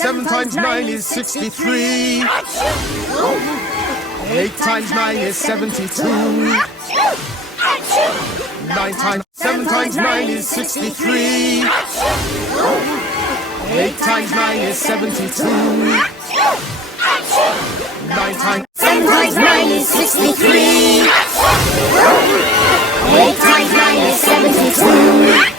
7 times 9 is 63. 8 times 9 is 72. 9 times 7 times 9 is 63. 8 times 9 is 72. 9 times 7 times 9 is 63. 8 times 9 is 72.